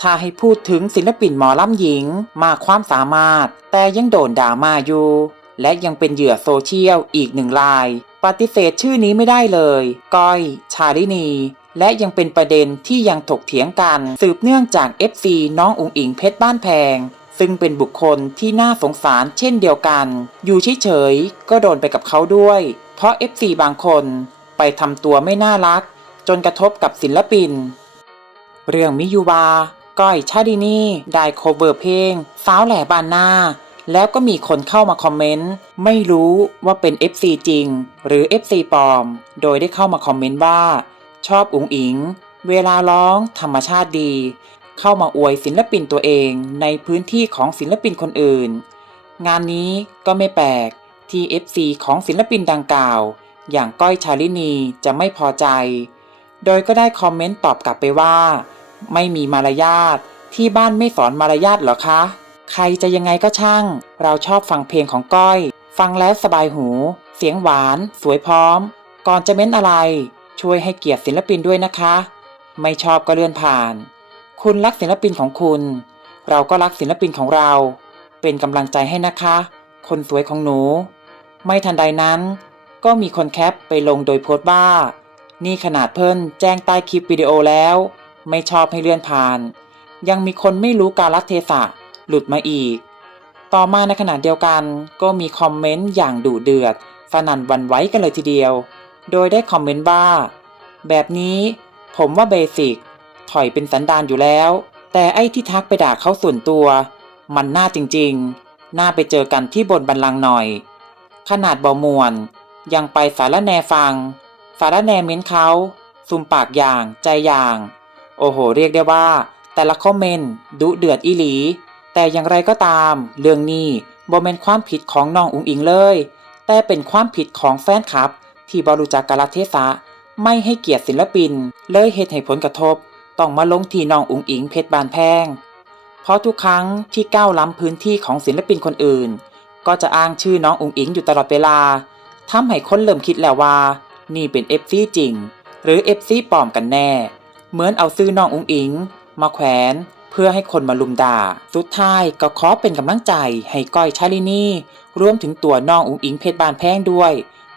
ถ้าให้พูดถึงศิลปินหมอลำหญิงมากความสามารถ แต่ยังโดนด่ามาอยู่ และยังเป็นเหยื่อโซเชียลอีกหนึ่งราย ปฏิเสธชื่อนี้ไม่ได้เลย ก้อย ชาลินี และยังเป็นประเด็นที่ยังถกเถียงกัน สืบเนื่องจาก FC น้องอุ๋งอิงเพชรบ้านแพง ซึ่งเป็นบุคคลที่น่าสงสารเช่นเดียวกัน อยู่เฉยๆก็โดนไปกับเขาด้วย เพราะ FC บางคนไปทำตัวไม่น่ารัก จนกระทบกับศิลปิน เรื่องมิยูวา ก้อยชาดินี่ได้โคเวอร์เพลงสาวแหล่บานหน้า แล้วก็มีคนเข้ามาคอมเมนต์ ไม่รู้ว่าเป็น FC จริง หรือ FC ปลอม โดยได้เข้ามาคอมเมนต์ว่า ชอบอุ๋งอิง เวลาร้องธรรมชาติดี เข้ามาอวยศิลปินตัวเองในพื้นที่ของศิลปินคนอื่น งานนี้ก็ไม่แปลกที่ FC ของศิลปินดังกล่าว อย่างก้อยชาลินีจะไม่พอใจ โดยก็ได้คอมเมนต์ตอบกลับไปว่า ไม่มีมารยาท ที่บ้านไม่สอนมารยาทเหรอคะ ใครจะยังไงก็ช่าง เราชอบฟังเพลงของก้อย ฟังแล้วสบายหู เสียงหวาน สวยพร้อม ก่อนจะเม้นอะไร ช่วยให้เกียรติศิลปินด้วยนะคะ ไม่ชอบก็เลื่อนผ่าน คุณรักศิลปินของคุณ เราก็รักศิลปินของเรา เป็นกำลังใจให้นะคะ คนสวยของหนู ไม่ทันใดนั้น ก็มีคนแคปไปลงโดยโพสต์ว่า นี่ขนาดเพิ่นแจ้งใต้คลิปวิดีโอแล้ว ไม่ชอบให้เลื่อนผ่าน ยังมีคนไม่รู้กาลเทศะหลุดมาอีก ต่อมาในขณะเดียวกันก็มีคอมเมนต์อย่างดุเดือด สนั่นวันไหวกันเลยทีเดียว โดยได้คอมเมนต์ว่า แบบนี้ผมว่าเบสิกถอยเป็นสันดานอยู่แล้ว แต่ไอ้ที่ทักไปด่าเขาส่วนตัว มันน่าจริงๆ น่าไปเจอกันที่บนบันลังก์หน่อย ขนาดบอมวน ยังไปสารแนฟัง สารแนเม้นเขาซุมปากอย่างใจอย่าง โอ้โห เรียกได้ว่า แต่ละคอมเมนต์ดุเดือดอีหลี แต่อย่างไรก็ตาม เรื่องนี้บ่เป็นความผิดของน้องอุ๋งอิงเลย แต่เป็นความผิดของแฟนคลับ ที่บรูจักกาลเทศะไม่ให้เกียรติศิลปิน เลยเหตุให้ผลกระทบ ต้องมาลงที่น้องอุ๋งอิงเพชรบานแพง เพราะทุกครั้งที่ก้าวล้ำพื้นที่ของศิลปินคนอื่น ก็จะอ้างชื่อน้องอุ๋งอิงอยู่ตลอดเวลาทำให้คนเริ่มคิดแล้วว่า นี่เป็นเอฟซีจริง หรือเอฟซีปลอมกันแน่ เหมือนเอาซื้อน้องอุ๋งอิง มาแขวนเพื่อให้คนมาลุมด่า สุดท้ายก็ขอเป็นกำลังใจให้ก้อยชาลินีรวมถึงตัวน้องอุ๋งอิงเพชรบานแพงด้วย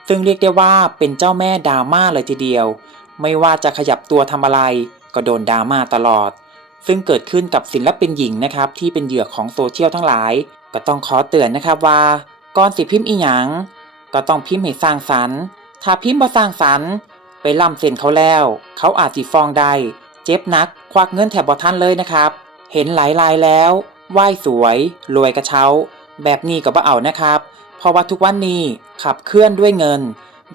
ซึ่งเรียกได้ว่าเป็นเจ้าแม่ดราม่าเลยทีเดียว ไม่ว่าจะขยับตัวทำอะไร ก็โดนดราม่าตลอด ซึ่งเกิดขึ้นกับศิลปินหญิงนะครับที่เป็นเหยื่อของโซเชียลทั้งหลาย ก็ต้องขอเตือนนะครับว่าก่อนสิพิมพ์อีหยัง ก็ต้องพิมพ์ให้สร้างสรรค์ ถ้าพิมพ์บ่สร้างสรรค์ ไปล่ำเส้นเขาแล้ว เขาอาจสิฟองได้เจ็บนัก ควักเงินแถบบ่ทันเลยนะครับ เห็นหลายรายแล้วไหว้สวย รวยกระเช้า แบบนี้ก็บ่เอานะครับ เพราะว่าทุกวันนี้ขับเคลื่อนด้วยเงิน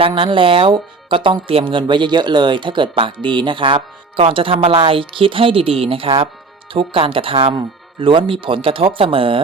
ดังนั้นแล้วก็ต้องเตรียมเงินไว้เยอะๆเลย ถ้าเกิดปากดีนะครับ ก่อนจะทำอะไรคิดให้ดีๆนะครับ ทุกการกระทำล้วนมีผลกระทบเสมอ